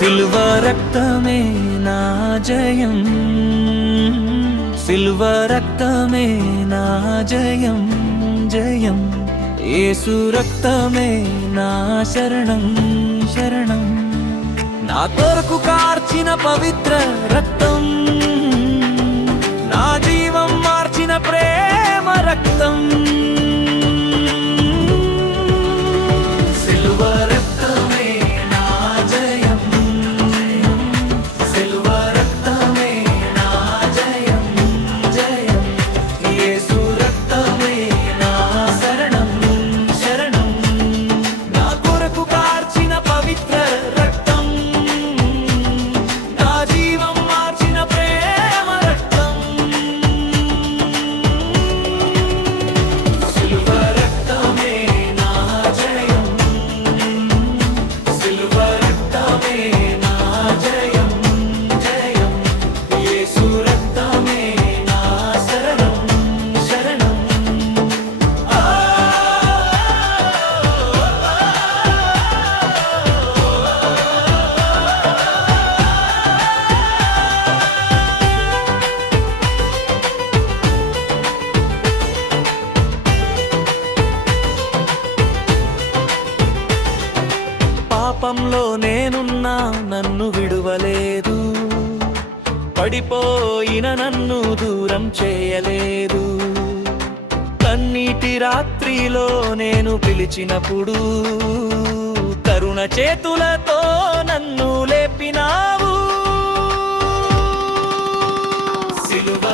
సిలువ రక్తమే నా జయం, సిలువ రక్తమే నా జయం జయం. యేసు రక్తమే నా శరణం శరణం. నా కొరకు కార్చిన పవిత్ర రక్తం, నా జీవం మార్చిన ప్రేమ రక్తం. సిలువ రక్తమే నా జయం, సిలువ రక్తమే నా జయం జయం. యేసు రక్తమే నా శరణం శరణం. నా కొరకు కార్చిన పవిత్ర రక్తం, నా జీవం మార్చిన ప్రేమ రక్తం. సిలువ రక్తమే నా జయం, సిలువ రక్తమే నా జయం జయం. యేసు రక్తమే నా శరణం శరణం. పాపంలో నేనున్నా నన్ను విడువలేదు, పడిపోయిన నన్ను దూరం చేయలేదు. కన్నీటి రాత్రిలో నేను పిలిచినప్పుడు కరుణ చేతులతో నన్ను లేపినావు. సిలువ